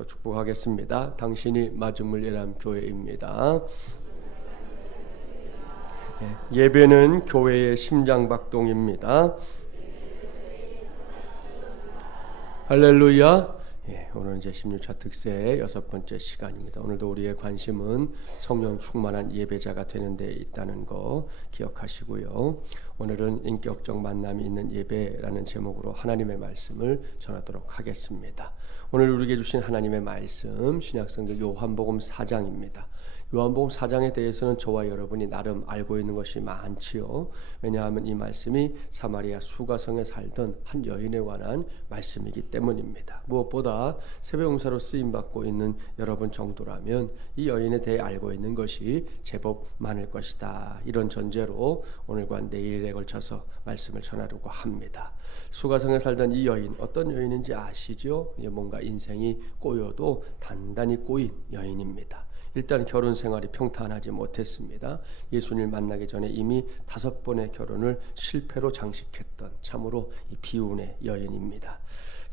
서로 축복하겠습니다. 당신이 맞음을 예람 교회입니다. 예배는 교회의 심장박동입니다. 할렐루야. 오늘은 이제 16차 특세의 6번째 시간입니다. 오늘도 우리의 관심은 성령 충만한 예배자가 되는 데 있다는 거 기억하시고요. 오늘은 인격적 만남이 있는 예배라는 제목으로 하나님의 말씀을 전하도록 하겠습니다. 오늘 우리에게 주신 하나님의 말씀 신약성경 요한복음 4장입니다. 요한복음 4장에 대해서는 저와 여러분이 나름 알고 있는 것이 많지요. 왜냐하면 이 말씀이 사마리아 수가성에 살던 한 여인에 관한 말씀이기 때문입니다. 무엇보다 세배용사로 쓰임받고 있는 여러분 정도라면 이 여인에 대해 알고 있는 것이 제법 많을 것이다. 이런 전제로 오늘과 내일에 걸쳐서 말씀을 전하려고 합니다. 수가성에 살던 이 여인, 어떤 여인인지 아시죠? 뭔가 인생이 꼬여도 단단히 꼬인 여인입니다. 일단 결혼 생활이 평탄하지 못했습니다. 예수님을 만나기 전에 이미 5번의 결혼을 실패로 장식했던 참으로 비운의 여인입니다.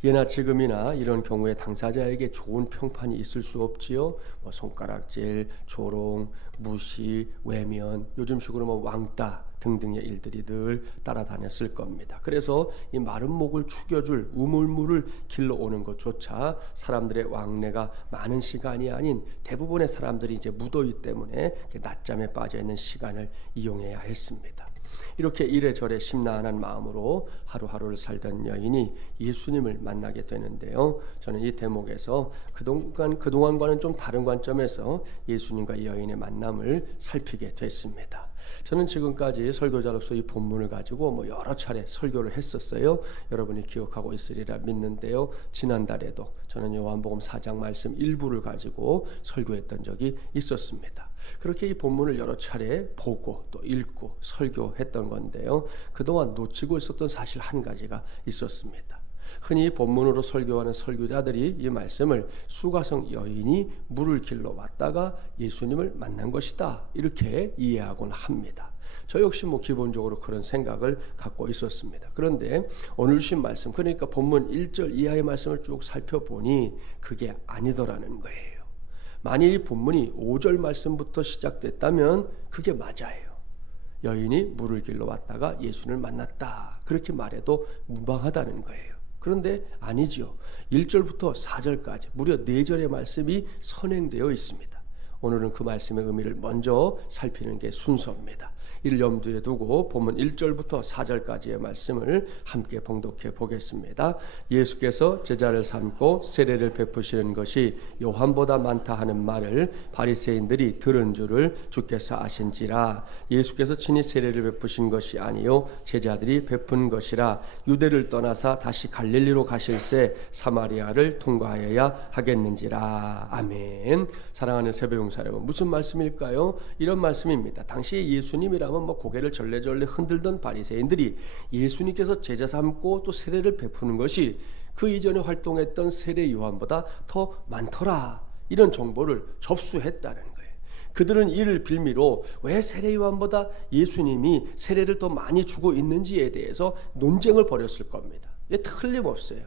예나 지금이나 이런 경우에 당사자에게 좋은 평판이 있을 수 없지요. 손가락질, 조롱, 무시, 외면, 요즘식으로 왕따 등등의 일들이 늘 따라다녔을 겁니다. 그래서 이 마른 목을 축여줄 우물물을 길러오는 것조차 사람들의 왕래가 많은 시간이 아닌 대부분의 사람들이 이제 무더위 때문에 낮잠에 빠져있는 시간을 이용해야 했습니다. 이렇게 이래저래 심란한 마음으로 하루하루를 살던 여인이 예수님을 만나게 되는데요. 저는 이 대목에서 그동안과는 좀 다른 관점에서 예수님과 이 여인의 만남을 살피게 됐습니다. 저는 지금까지 설교자로서 이 본문을 가지고 여러 차례 설교를 했었어요. 여러분이 기억하고 있으리라 믿는데요. 지난달에도 저는 요한복음 4장 말씀 일부를 가지고 설교했던 적이 있었습니다. 그렇게 이 본문을 여러 차례 보고 또 읽고 설교했던 건데요. 그동안 놓치고 있었던 사실 한 가지가 있었습니다. 흔히 본문으로 설교하는 설교자들이 이 말씀을 수가성 여인이 물을 길러 왔다가 예수님을 만난 것이다 이렇게 이해하곤 합니다. 저 역시 기본적으로 그런 생각을 갖고 있었습니다. 그런데 오늘 주신 말씀, 그러니까 본문 1절 이하의 말씀을 쭉 살펴보니 그게 아니더라는 거예요. 만약 이 본문이 5절 말씀부터 시작됐다면 그게 맞아요. 여인이 물을 길러 왔다가 예수님을 만났다 그렇게 말해도 무방하다는 거예요. 그런데 아니지요. 1절부터 4절까지 무려 4절의 말씀이 선행되어 있습니다. 오늘은 그 말씀의 의미를 먼저 살피는 게 순서입니다. 이를 염두에 두고 본문 1절부터 4절까지의 말씀을 함께 봉독해 보겠습니다. 예수께서 제자를 삼고 세례를 베푸시는 것이 요한보다 많다 하는 말을 바리새인들이 들은 줄을 주께서 아신지라. 예수께서 친히 세례를 베푸신 것이 아니요 제자들이 베푼 것이라. 유대를 떠나사 다시 갈릴리로 가실새 사마리아를 통과하여야 하겠는지라. 아멘. 사랑하는 세배용사 여러분, 무슨 말씀일까요? 이런 말씀입니다. 당시에 예수님이라면 고개를 절레절레 흔들던 바리새인들이 예수님께서 제자 삼고 또 세례를 베푸는 것이 그 이전에 활동했던 세례 요한보다 더 많더라 이런 정보를 접수했다는 거예요. 그들은 이를 빌미로 왜 세례 요한보다 예수님이 세례를 더 많이 주고 있는지에 대해서 논쟁을 벌였을 겁니다. 이게 틀림없어요.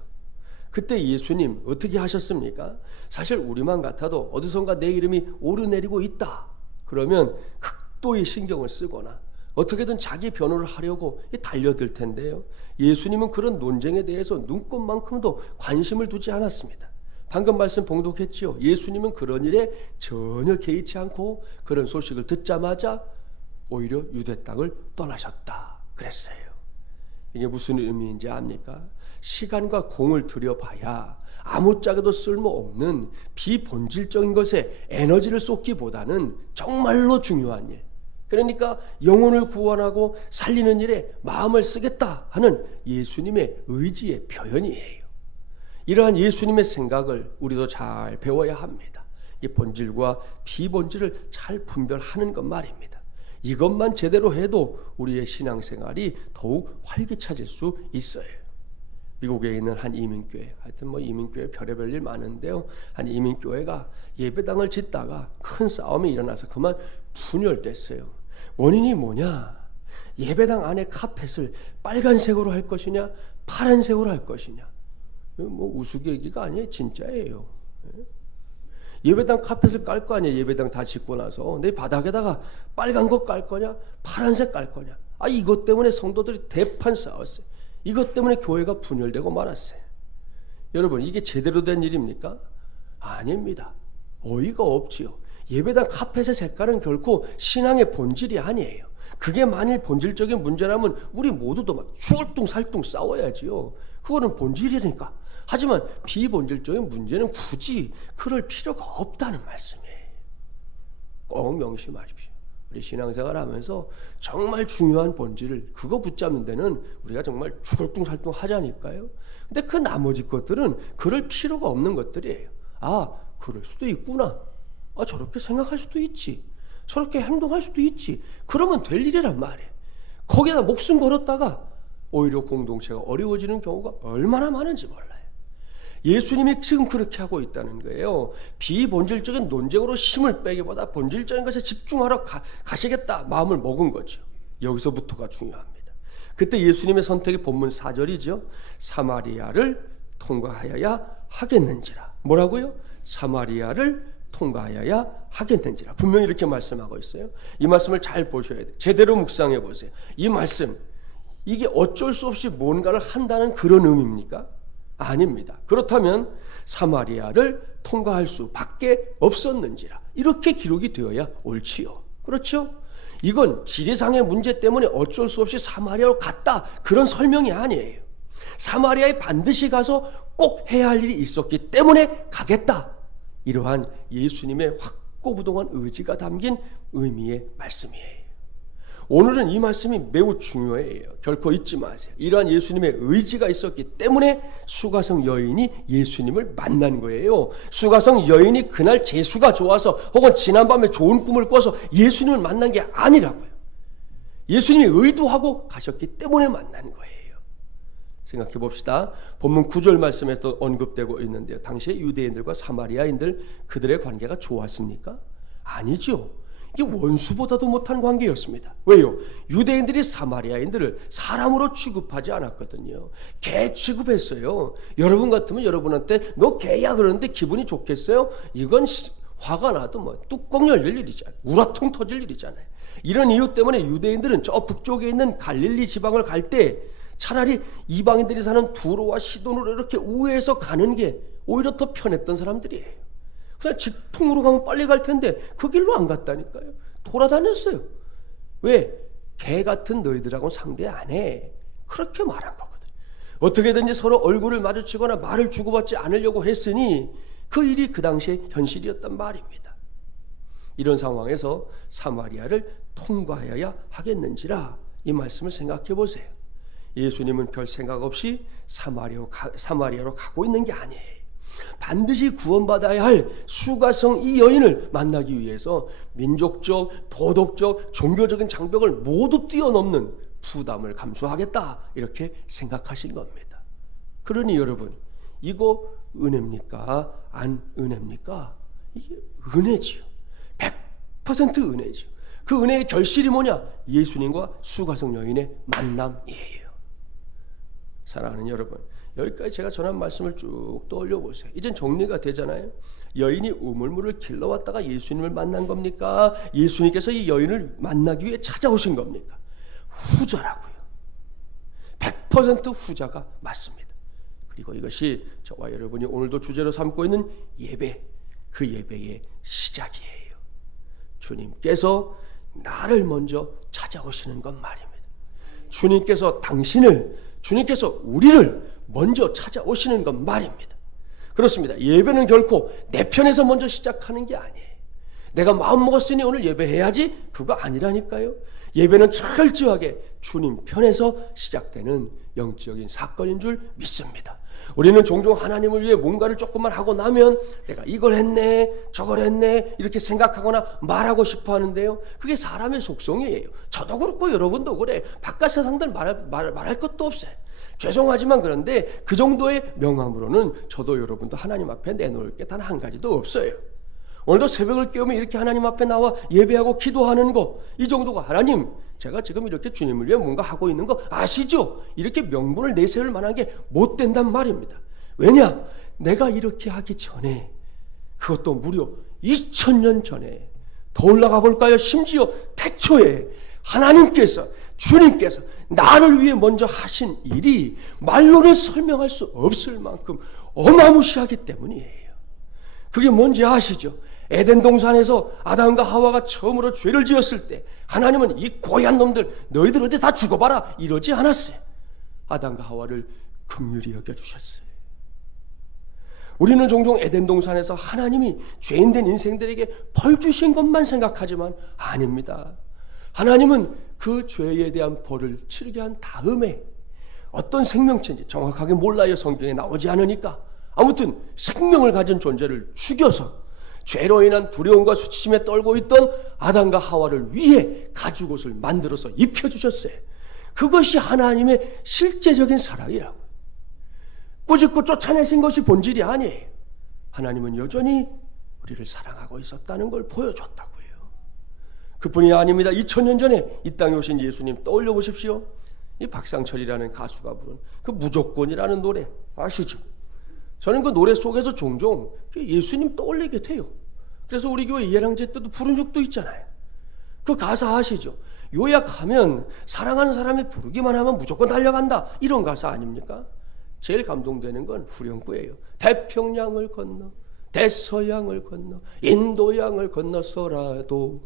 그때 예수님 어떻게 하셨습니까? 사실 우리만 같아도 어디선가 내 이름이 오르내리고 있다 그러면 극도의 신경을 쓰거나 어떻게든 자기 변호를 하려고 달려들 텐데요. 예수님은 그런 논쟁에 대해서 눈꼽만큼도 관심을 두지 않았습니다. 방금 말씀 봉독했지요. 예수님은 그런 일에 전혀 개의치 않고 그런 소식을 듣자마자 오히려 유대 땅을 떠나셨다 그랬어요. 이게 무슨 의미인지 압니까? 시간과 공을 들여봐야 아무짝에도 쓸모없는 비본질적인 것에 에너지를 쏟기보다는 정말로 중요한 일, 그러니까 영혼을 구원하고 살리는 일에 마음을 쓰겠다 하는 예수님의 의지의 표현이에요. 이러한 예수님의 생각을 우리도 잘 배워야 합니다. 이 본질과 비본질을 잘 분별하는 것 말입니다. 이것만 제대로 해도 우리의 신앙생활이 더욱 활기차질 수 있어요. 미국에 있는 한 이민교회, 하여튼 이민교회 별의별 일 많은데요. 한 이민교회가 예배당을 짓다가 큰 싸움이 일어나서 그만 분열됐어요. 원인이 뭐냐? 예배당 안에 카펫을 빨간색으로 할 것이냐 파란색으로 할 것이냐. 우스개기가 아니에요. 진짜예요. 예배당 카펫을 깔 거 아니에요. 예배당 다 짓고 나서 내 바닥에다가 빨간 거 깔 거냐 파란색 깔 거냐. 이것 때문에 성도들이 대판 싸웠어요. 이것 때문에 교회가 분열되고 말았어요. 여러분, 이게 제대로 된 일입니까? 아닙니다. 어이가 없지요. 예배당 카펫의 색깔은 결코 신앙의 본질이 아니에요. 그게 만일 본질적인 문제라면 우리 모두도 막 출뚱살뚱 싸워야지요. 그거는 본질이니까. 하지만 비본질적인 문제는 굳이 그럴 필요가 없다는 말씀이에요. 꼭 명심하십시오. 우리 신앙생활 하면서 정말 중요한 본질을 그거 붙잡는 데는 우리가 정말 출뚱살뚱 하자니까요. 근데 그 나머지 것들은 그럴 필요가 없는 것들이에요. 그럴 수도 있구나. 저렇게 생각할 수도 있지. 저렇게 행동할 수도 있지. 그러면 될 일이란 말이에요. 거기다 목숨 걸었다가 오히려 공동체가 어려워지는 경우가 얼마나 많은지 몰라요. 예수님이 지금 그렇게 하고 있다는 거예요. 비본질적인 논쟁으로 힘을 빼기보다 본질적인 것에 집중하러 가시겠다 마음을 먹은 거죠. 여기서부터가 중요합니다. 그때 예수님의 선택이 본문 4절이죠. 사마리아를 통과하여야 하겠는지라. 뭐라고요? 사마리아를 통과하여야 하겠는지라. 분명히 이렇게 말씀하고 있어요. 이 말씀을 잘 보셔야 돼요. 제대로 묵상해 보세요. 이 말씀, 이게 어쩔 수 없이 뭔가를 한다는 그런 의미입니까? 아닙니다. 그렇다면 사마리아를 통과할 수밖에 없었는지라. 이렇게 기록이 되어야 옳지요. 그렇죠? 이건 지리상의 문제 때문에 어쩔 수 없이 사마리아로 갔다, 그런 설명이 아니에요. 사마리아에 반드시 가서 꼭 해야 할 일이 있었기 때문에 가겠다. 이러한 예수님의 확고부동한 의지가 담긴 의미의 말씀이에요. 오늘은 이 말씀이 매우 중요해요. 결코 잊지 마세요. 이러한 예수님의 의지가 있었기 때문에 수가성 여인이 예수님을 만난 거예요. 수가성 여인이 그날 재수가 좋아서 혹은 지난밤에 좋은 꿈을 꿔서 예수님을 만난 게 아니라고요. 예수님이 의도하고 가셨기 때문에 만난 거예요. 생각해 봅시다. 본문 9절 말씀에도 언급되고 있는데요. 당시에 유대인들과 사마리아인들, 그들의 관계가 좋았습니까? 아니죠. 이게 원수보다도 못한 관계였습니다. 왜요? 유대인들이 사마리아인들을 사람으로 취급하지 않았거든요. 개 취급했어요. 여러분 같으면 여러분한테 너 개야 그러는데 기분이 좋겠어요? 이건 화가 나도 뚜껑 열릴 일이잖아요. 우라통 터질 일이잖아요. 이런 이유 때문에 유대인들은 저 북쪽에 있는 갈릴리 지방을 갈 때 차라리 이방인들이 사는 두로와 시돈으로 이렇게 우회해서 가는 게 오히려 더 편했던 사람들이에요. 그냥 직통으로 가면 빨리 갈 텐데 그 길로 안 갔다니까요. 돌아다녔어요. 왜? 개 같은 너희들하고는 상대 안 해. 그렇게 말한 거거든요. 어떻게든지 서로 얼굴을 마주치거나 말을 주고받지 않으려고 했으니 그 일이 그 당시에 현실이었단 말입니다. 이런 상황에서 사마리아를 통과해야 하겠는지라 이 말씀을 생각해 보세요. 예수님은 별 생각 없이 사마리아로 가고 있는 게 아니에요. 반드시 구원받아야 할 수가성 이 여인을 만나기 위해서 민족적, 도덕적, 종교적인 장벽을 모두 뛰어넘는 부담을 감수하겠다, 이렇게 생각하신 겁니다. 그러니 여러분, 이거 은혜입니까? 안 은혜입니까? 이게 은혜지요. 100% 은혜지요. 그 은혜의 결실이 뭐냐? 예수님과 수가성 여인의 만남이에요. 사랑하는 여러분, 여기까지 제가 전한 말씀을 쭉 떠올려 보세요. 이젠 정리가 되잖아요. 여인이 우물물을 길러왔다가 예수님을 만난 겁니까? 예수님께서 이 여인을 만나기 위해 찾아오신 겁니까? 후자라고요. 100% 후자가 맞습니다. 그리고 이것이 저와 여러분이 오늘도 주제로 삼고 있는 예배, 그 예배의 시작이에요. 주님께서 나를 먼저 찾아오시는 것 말입니다. 주님께서 우리를 먼저 찾아오시는 것 말입니다. 그렇습니다. 예배는 결코 내 편에서 먼저 시작하는 게 아니에요. 내가 마음 먹었으니 오늘 예배해야지, 그거 아니라니까요. 예배는 철저하게 주님 편에서 시작되는 영적인 사건인 줄 믿습니다. 우리는 종종 하나님을 위해 뭔가를 조금만 하고 나면 내가 이걸 했네, 저걸 했네, 이렇게 생각하거나 말하고 싶어 하는데요. 그게 사람의 속성이에요. 저도 그렇고 여러분도 그래. 바깥 세상들 말할 것도 없어요. 죄송하지만 그런데 그 정도의 명함으로는 저도 여러분도 하나님 앞에 내놓을 게 단 한 가지도 없어요. 오늘도 새벽을 깨우면 이렇게 하나님 앞에 나와 예배하고 기도하는 거, 이 정도가 하나님, 제가 지금 이렇게 주님을 위해 뭔가 하고 있는 거 아시죠? 이렇게 명분을 내세울 만한 게 못 된단 말입니다. 왜냐? 내가 이렇게 하기 전에 그것도 무려 2000년 전에. 더 올라가 볼까요? 심지어 태초에 하나님께서, 주님께서 나를 위해 먼저 하신 일이 말로는 설명할 수 없을 만큼 어마무시하기 때문이에요. 그게 뭔지 아시죠? 에덴 동산에서 아담과 하와가 처음으로 죄를 지었을 때 하나님은 이 고얀 놈들 너희들 어디 다 죽어봐라 이러지 않았어요. 아담과 하와를 긍휼히 여겨주셨어요. 우리는 종종 에덴 동산에서 하나님이 죄인된 인생들에게 벌 주신 것만 생각하지만 아닙니다. 하나님은 그 죄에 대한 벌을 치르게 한 다음에 어떤 생명체인지 정확하게 몰라요. 성경에 나오지 않으니까. 아무튼 생명을 가진 존재를 죽여서 죄로 인한 두려움과 수치심에 떨고 있던 아담과 하와를 위해 가죽옷을 만들어서 입혀주셨어요. 그것이 하나님의 실제적인 사랑이라고. 꾸짖고 쫓아내신 것이 본질이 아니에요. 하나님은 여전히 우리를 사랑하고 있었다는 걸 보여줬다고요. 그뿐이 아닙니다. 2000년 전에 이 땅에 오신 예수님 떠올려 보십시오. 이 박상철이라는 가수가 부른 그 무조건이라는 노래 아시죠? 저는 그 노래 속에서 종종 예수님 떠올리게 돼요. 그래서 우리 교회 예랑제 때도 부른 적도 있잖아요. 그 가사 아시죠? 요약하면 사랑하는 사람이 부르기만 하면 무조건 달려간다, 이런 가사 아닙니까? 제일 감동되는 건 후렴구예요. 태평양을 건너 대서양을 건너 인도양을 건너서라도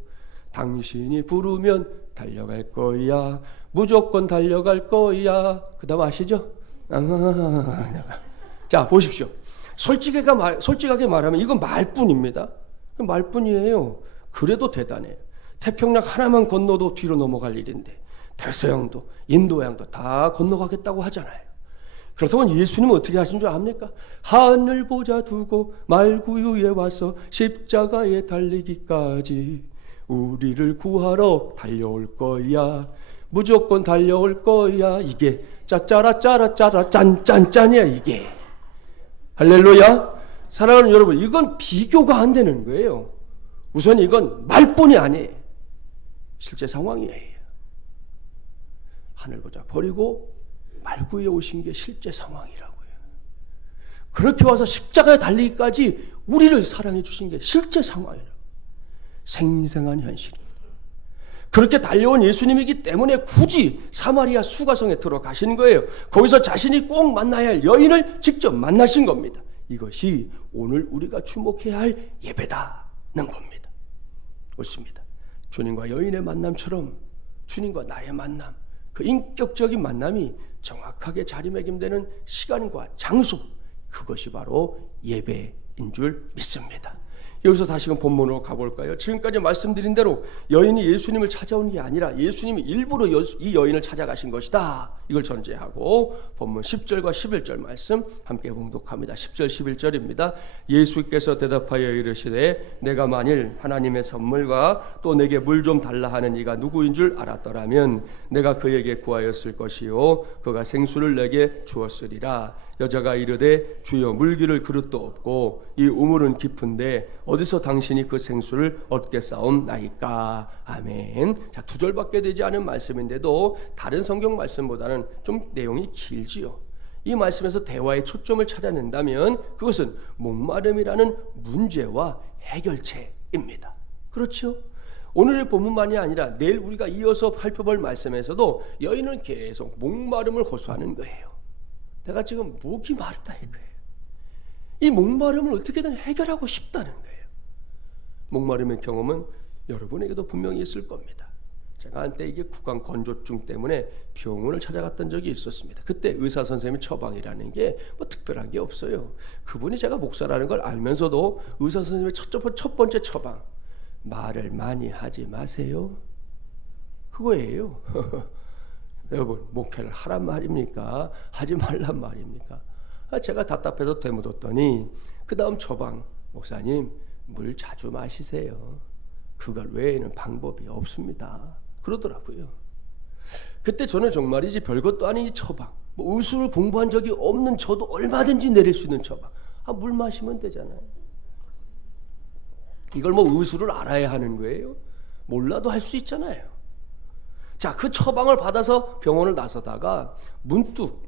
당신이 부르면 달려갈 거야, 무조건 달려갈 거야. 그 다음 아시죠? 자 보십시오. 솔직하게 말하면 이건 말뿐입니다. 말뿐이에요. 그래도 대단해요. 태평양 하나만 건너도 뒤로 넘어갈 일인데 대서양도 인도양도 다 건너가겠다고 하잖아요. 그렇다면 예수님은 어떻게 하신 줄 압니까? 하늘 보자 두고 말구유에 와서 십자가에 달리기까지 우리를 구하러 달려올 거야, 무조건 달려올 거야. 이게 짜짜라 짜라 짜라 짠짠짠이야 이게. 할렐루야. 사랑하는 여러분, 이건 비교가 안 되는 거예요. 우선 이건 말뿐이 아니에요. 실제 상황이에요. 하늘 보자 버리고 말구에 오신 게 실제 상황이라고요. 그렇게 와서 십자가에 달리기까지 우리를 사랑해 주신 게 실제 상황이라고. 생생한 현실입니다. 그렇게 달려온 예수님이기 때문에 굳이 사마리아 수가성에 들어가신 거예요. 거기서 자신이 꼭 만나야 할 여인을 직접 만나신 겁니다. 이것이 오늘 우리가 주목해야 할 예배다는 겁니다. 옳습니다. 주님과 여인의 만남처럼 주님과 나의 만남, 그 인격적인 만남이 정확하게 자리매김되는 시간과 장소, 그것이 바로 예배인 줄 믿습니다. 여기서 다시금 본문으로 가볼까요? 지금까지 말씀드린 대로 여인이 예수님을 찾아온 게 아니라 예수님이 일부러 이 여인을 찾아가신 것이다, 이걸 전제하고 본문 10절과 11절 말씀 함께 봉독합니다. 10절 11절입니다. 예수께서 대답하여 이르시되 내가 만일 하나님의 선물과 또 내게 물 좀 달라 하는 이가 누구인 줄 알았더라면 내가 그에게 구하였을 것이요 그가 생수를 내게 주었으리라. 여자가 이르되 주여 물기를 그릇도 없고 이 우물은 깊은데 어디서 당신이 그 생수를 얻겠사옵나이까. 아멘. 자, 2절밖에 되지 않은 말씀인데도 다른 성경 말씀보다는 좀 내용이 길지요. 이 말씀에서 대화의 초점을 찾아낸다면 그것은 목마름이라는 문제와 해결책입니다. 그렇죠? 오늘의 본문만이 아니라 내일 우리가 이어서 살펴볼 말씀에서도 여인은 계속 목마름을 호소하는 거예요. 내가 지금 목이 마르다 이거예요. 이 목마름을 어떻게든 해결하고 싶다는 거예요. 목마름의 경험은 여러분에게도 분명히 있을 겁니다. 제가 한때 이게 구강 건조증 때문에 병원을 찾아갔던 적이 있었습니다. 그때 의사 선생님의 처방이라는 게 뭐 특별한 게 없어요. 그분이 제가 목사라는 걸 알면서도 의사 선생님의 첫 번째 처방, 말을 많이 하지 마세요, 그거예요. 여러분, 목회를 하란 말입니까? 하지 말란 말입니까? 제가 답답해서 되묻었더니 그 다음 처방, 목사님 물 자주 마시세요. 그걸 외에는 방법이 없습니다, 그러더라고요. 그때 저는 정말이지 별것도 아닌 이 처방, 뭐 의술을 공부한 적이 없는 저도 얼마든지 내릴 수 있는 처방, 물 마시면 되잖아요. 이걸 뭐 의술을 알아야 하는 거예요? 몰라도 할 수 있잖아요. 자, 그 처방을 받아서 병원을 나서다가 문득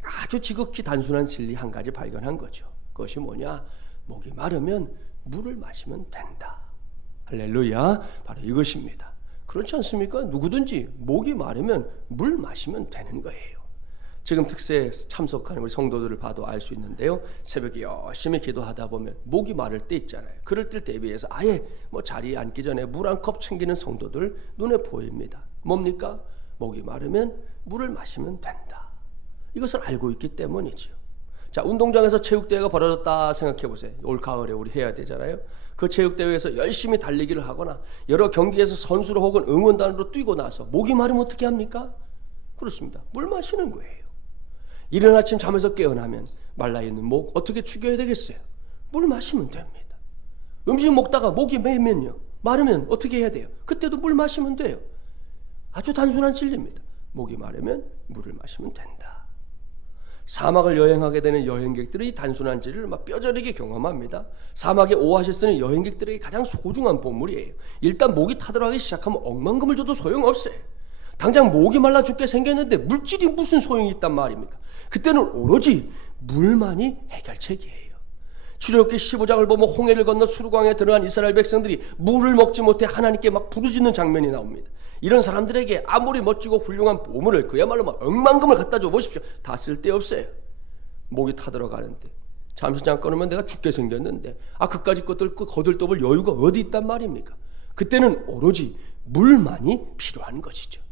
아주 지극히 단순한 진리 한 가지 발견한 거죠. 그것이 뭐냐? 목이 마르면 물을 마시면 된다. 할렐루야. 바로 이것입니다. 그렇지 않습니까? 누구든지 목이 마르면 물 마시면 되는 거예요. 지금 특세에 참석하는 우리 성도들을 봐도 알 수 있는데요. 새벽에 열심히 기도하다 보면 목이 마를 때 있잖아요. 그럴 때 대비해서 아예 자리에 앉기 전에 물 한 컵 챙기는 성도들 눈에 보입니다. 뭡니까? 목이 마르면 물을 마시면 된다. 이것을 알고 있기 때문이죠. 자, 운동장에서 체육대회가 벌어졌다 생각해 보세요. 올 가을에 우리 해야 되잖아요. 그 체육대회에서 열심히 달리기를 하거나 여러 경기에서 선수로 혹은 응원단으로 뛰고 나서 목이 마르면 어떻게 합니까? 그렇습니다. 물 마시는 거예요. 이른 아침 잠에서 깨어나면 말라있는 목 어떻게 죽여야 되겠어요? 물 마시면 됩니다. 음식 먹다가 목이 메면요, 마르면 어떻게 해야 돼요? 그때도 물 마시면 돼요. 아주 단순한 진리입니다. 목이 마르면 물을 마시면 된다. 사막을 여행하게 되는 여행객들이 이 단순한 진리를 뼈저리게 경험합니다. 사막의 오아시스는 여행객들에게 가장 소중한 보물이에요. 일단 목이 타들어가기 시작하면 억만금을 줘도 소용없어요. 당장 목이 말라 죽게 생겼는데 물질이 무슨 소용이 있단 말입니까? 그때는 오로지 물만이 해결책이에요. 출애굽기 15장을 보면 홍해를 건너 수르강에 들어간 이스라엘 백성들이 물을 먹지 못해 하나님께 부르짖는 장면이 나옵니다. 이런 사람들에게 아무리 멋지고 훌륭한 보물을 그야말로 억만금을 갖다 줘 보십시오. 다 쓸데없어요. 목이 타들어가는데 잠시 잠깐이면 내가 죽게 생겼는데 그까짓 것들 거들떠볼 여유가 어디 있단 말입니까? 그때는 오로지 물만이 필요한 것이죠.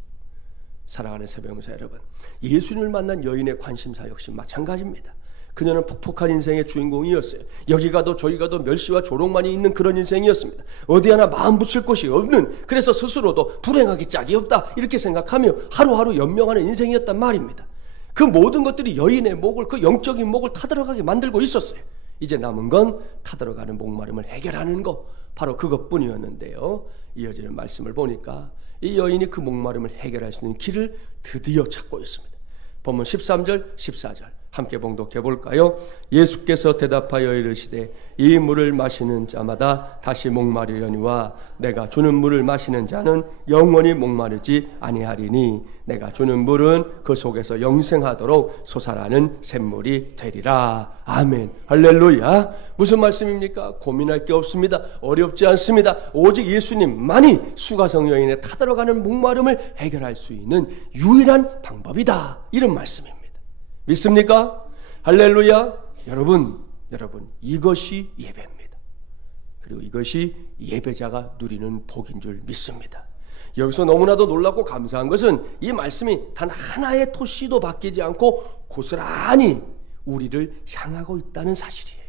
사랑하는 새벽무사 여러분, 예수님을 만난 여인의 관심사 역시 마찬가지입니다. 그녀는 폭폭한 인생의 주인공이었어요. 여기 가도 저기 가도 멸시와 조롱만이 있는 그런 인생이었습니다. 어디 하나 마음 붙일 곳이 없는, 그래서 스스로도 불행하기 짝이 없다 이렇게 생각하며 하루하루 연명하는 인생이었단 말입니다. 그 모든 것들이 여인의 목을, 그 영적인 목을 타들어가게 만들고 있었어요. 이제 남은 건 타들어가는 목마름을 해결하는 것, 바로 그것뿐이었는데요. 이어지는 말씀을 보니까 이 여인이 그 목마름을 해결할 수 있는 길을 드디어 찾고 있습니다. 본문 13절 14절 함께 봉독해 볼까요? 예수께서 대답하여 이르시되 이 물을 마시는 자마다 다시 목마르려니와 내가 주는 물을 마시는 자는 영원히 목마르지 아니하리니 내가 주는 물은 그 속에서 영생하도록 솟아나는 샘물이 되리라. 아멘. 할렐루야. 무슨 말씀입니까? 고민할 게 없습니다. 어렵지 않습니다. 오직 예수님만이 수가성 여인의 타들어가는 목마름을 해결할 수 있는 유일한 방법이다. 이런 말씀입니다. 믿습니까? 할렐루야. 여러분 이것이 예배입니다. 그리고 이것이 예배자가 누리는 복인 줄 믿습니다. 여기서 너무나도 놀랍고 감사한 것은 이 말씀이 단 하나의 토시도 바뀌지 않고 고스란히 우리를 향하고 있다는 사실이에요.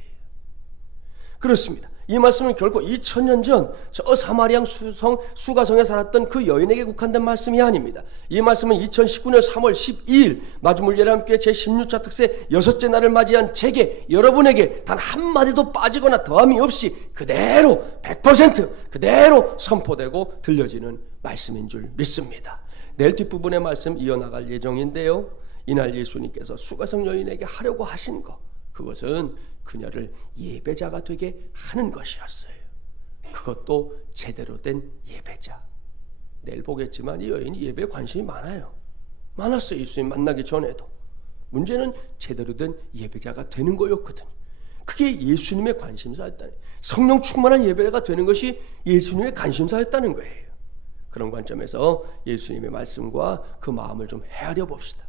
그렇습니다. 이 말씀은 결코 2000년 전 저 사마리아 수가성에 살았던 그 여인에게 국한된 말씀이 아닙니다. 이 말씀은 2019년 3월 12일 마지막 예람교회 제16차 특세 6째 날을 맞이한 제게, 여러분에게 단 한마디도 빠지거나 더함이 없이 그대로 100% 그대로 선포되고 들려지는 말씀인 줄 믿습니다. 내일 뒷부분의 말씀 이어나갈 예정인데요. 이날 예수님께서 수가성 여인에게 하려고 하신 것, 그것은 그녀를 예배자가 되게 하는 것이었어요. 그것도 제대로 된 예배자. 내일 보겠지만 이 여인이 예배에 관심이 많았어요. 예수님 만나기 전에도. 문제는 제대로 된 예배자가 되는 거였거든요. 그게 예수님의 관심사였다니. 성령 충만한 예배가 되는 것이 예수님의 관심사였다는 거예요. 그런 관점에서 예수님의 말씀과 그 마음을 좀 헤아려 봅시다.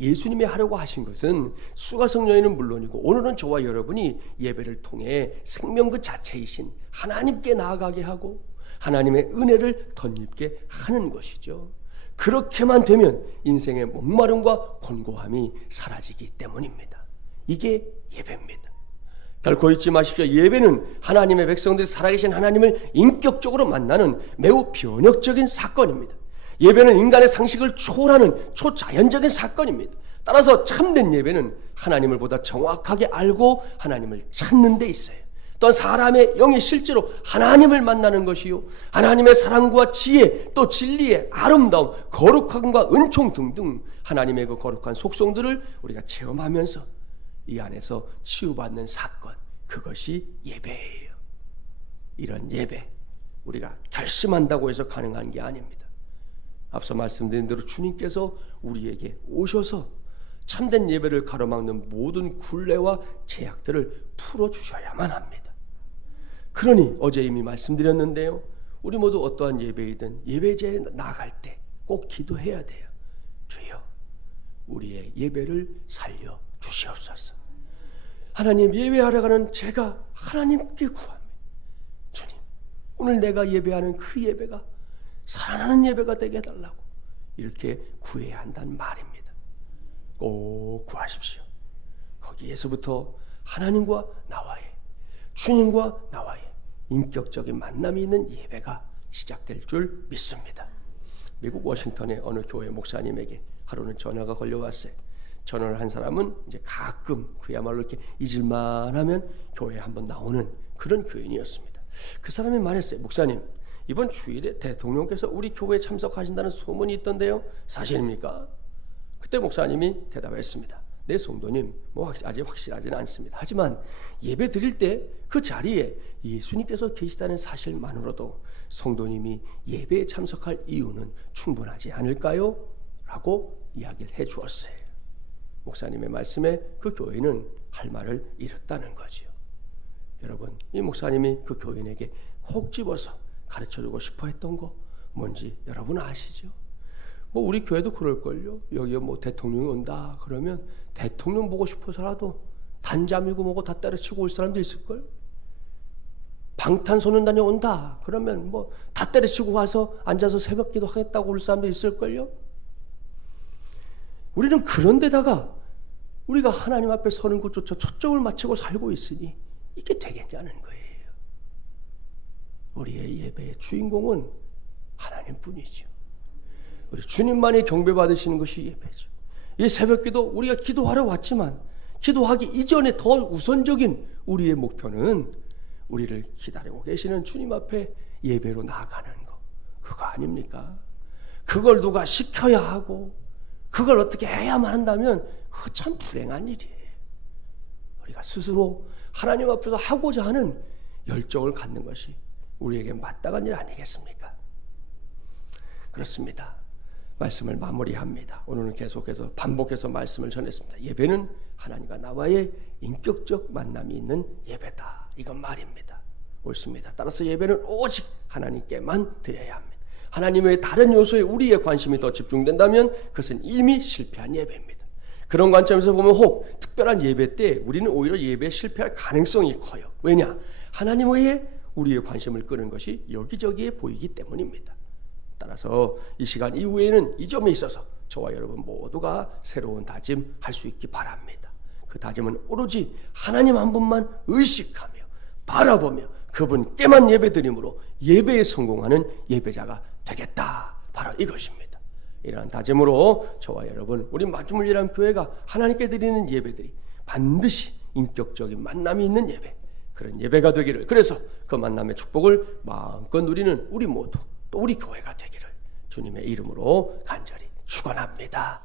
예수님이 하려고 하신 것은 수가성 여인은 물론이고 오늘은 저와 여러분이 예배를 통해 생명 그 자체이신 하나님께 나아가게 하고 하나님의 은혜를 덧입게 하는 것이죠. 그렇게만 되면 인생의 목마름과 곤고함이 사라지기 때문입니다. 이게 예배입니다. 결코 잊지 마십시오. 예배는 하나님의 백성들이 살아계신 하나님을 인격적으로 만나는 매우 변혁적인 사건입니다. 예배는 인간의 상식을 초월하는 초자연적인 사건입니다. 따라서 참된 예배는 하나님을 보다 정확하게 알고 하나님을 찾는 데 있어요. 또한 사람의 영이 실제로 하나님을 만나는 것이요, 하나님의 사랑과 지혜, 또 진리의 아름다움, 거룩함과 은총 등등 하나님의 그 거룩한 속성들을 우리가 체험하면서 이 안에서 치유받는 사건, 그것이 예배예요. 이런 예배 우리가 결심한다고 해서 가능한 게 아닙니다. 앞서 말씀드린 대로 주님께서 우리에게 오셔서 참된 예배를 가로막는 모든 굴레와 제약들을 풀어주셔야만 합니다. 그러니 어제 이미 말씀드렸는데요, 우리 모두 어떠한 예배이든 예배제에 나아갈 때 꼭 기도해야 돼요. 주여, 우리의 예배를 살려 주시옵소서. 하나님, 예배하러 가는 제가 하나님께 구합니다. 주님, 오늘 내가 예배하는 그 예배가 살아나는 예배가 되게 해달라고 이렇게 구해야 한다는 말입니다. 꼭 구하십시오. 거기에서부터 하나님과 나와의, 주님과 나와의 인격적인 만남이 있는 예배가 시작될 줄 믿습니다. 미국 워싱턴의 어느 교회 목사님에게 하루는 전화가 걸려왔어요. 전화를 한 사람은 이제 가끔 그야말로 이렇게 잊을만 하면 교회에 한번 나오는 그런 교인이었습니다. 그 사람이 말했어요. 목사님, 이번 주일에 대통령께서 우리 교회에 참석하신다는 소문이 있던데요, 사실입니까? 그때 목사님이 대답했습니다. 네, 성도님, 아직 확실하지는 않습니다. 하지만 예배 드릴 때 그 자리에 예수님께서 계시다는 사실만으로도 성도님이 예배에 참석할 이유는 충분하지 않을까요? 라고 이야기를 해 주었어요. 목사님의 말씀에 그 교인은 할 말을 잃었다는 거지요. 여러분, 이 목사님이 그 교인에게 콕 집어서 가르쳐주고 싶어 했던 거 뭔지 여러분 아시죠? 우리 교회도 그럴걸요. 여기에 대통령이 온다 그러면 대통령 보고 싶어서라도 단잠이고 뭐고 다 때려치고 올 사람도 있을걸. 방탄소년단이 온다 그러면 다 때려치고 가서 앉아서 새벽기도 하겠다고 올 사람도 있을걸요. 우리는 그런 데다가 우리가 하나님 앞에 서는 것조차 초점을 맞추고 살고 있으니 이게 되겠냐는 거예요. 우리의 예배의 주인공은 하나님뿐이죠. 우리 주님만이 경배받으시는 것이 예배죠. 이 새벽기도 우리가 기도하러 왔지만 기도하기 이전에 더 우선적인 우리의 목표는 우리를 기다리고 계시는 주님 앞에 예배로 나아가는 거, 그거 아닙니까? 그걸 누가 시켜야 하고 그걸 어떻게 해야만 한다면 그거 참 불행한 일이에요. 우리가 스스로 하나님 앞에서 하고자 하는 열정을 갖는 것이 우리에게 마땅한 일 아니겠습니까? 그렇습니다. 말씀을 마무리합니다. 오늘은 계속해서 반복해서 말씀을 전했습니다. 예배는 하나님과 나와의 인격적 만남이 있는 예배다, 이건 말입니다. 옳습니다. 따라서 예배는 오직 하나님께만 드려야 합니다. 하나님 외의 다른 요소에 우리의 관심이 더 집중된다면 그것은 이미 실패한 예배입니다. 그런 관점에서 보면 혹 특별한 예배 때 우리는 오히려 예배에 실패할 가능성이 커요. 왜냐? 하나님 외에 우리의 관심을 끄는 것이 여기저기에 보이기 때문입니다. 따라서 이 시간 이후에는 이 점에 있어서 저와 여러분 모두가 새로운 다짐할 수 있기 바랍니다. 그 다짐은 오로지 하나님 한 분만 의식하며 바라보며 그분께만 예배드림으로 예배에 성공하는 예배자가 되겠다, 바로 이것입니다. 이러한 다짐으로 저와 여러분, 우리 마주물리란 교회가 하나님께 드리는 예배들이 반드시 인격적인 만남이 있는 예배, 그런 예배가 되기를, 그래서 그 만남의 축복을 마음껏 누리는 우리 모두, 또 우리 교회가 되기를 주님의 이름으로 간절히 축원합니다.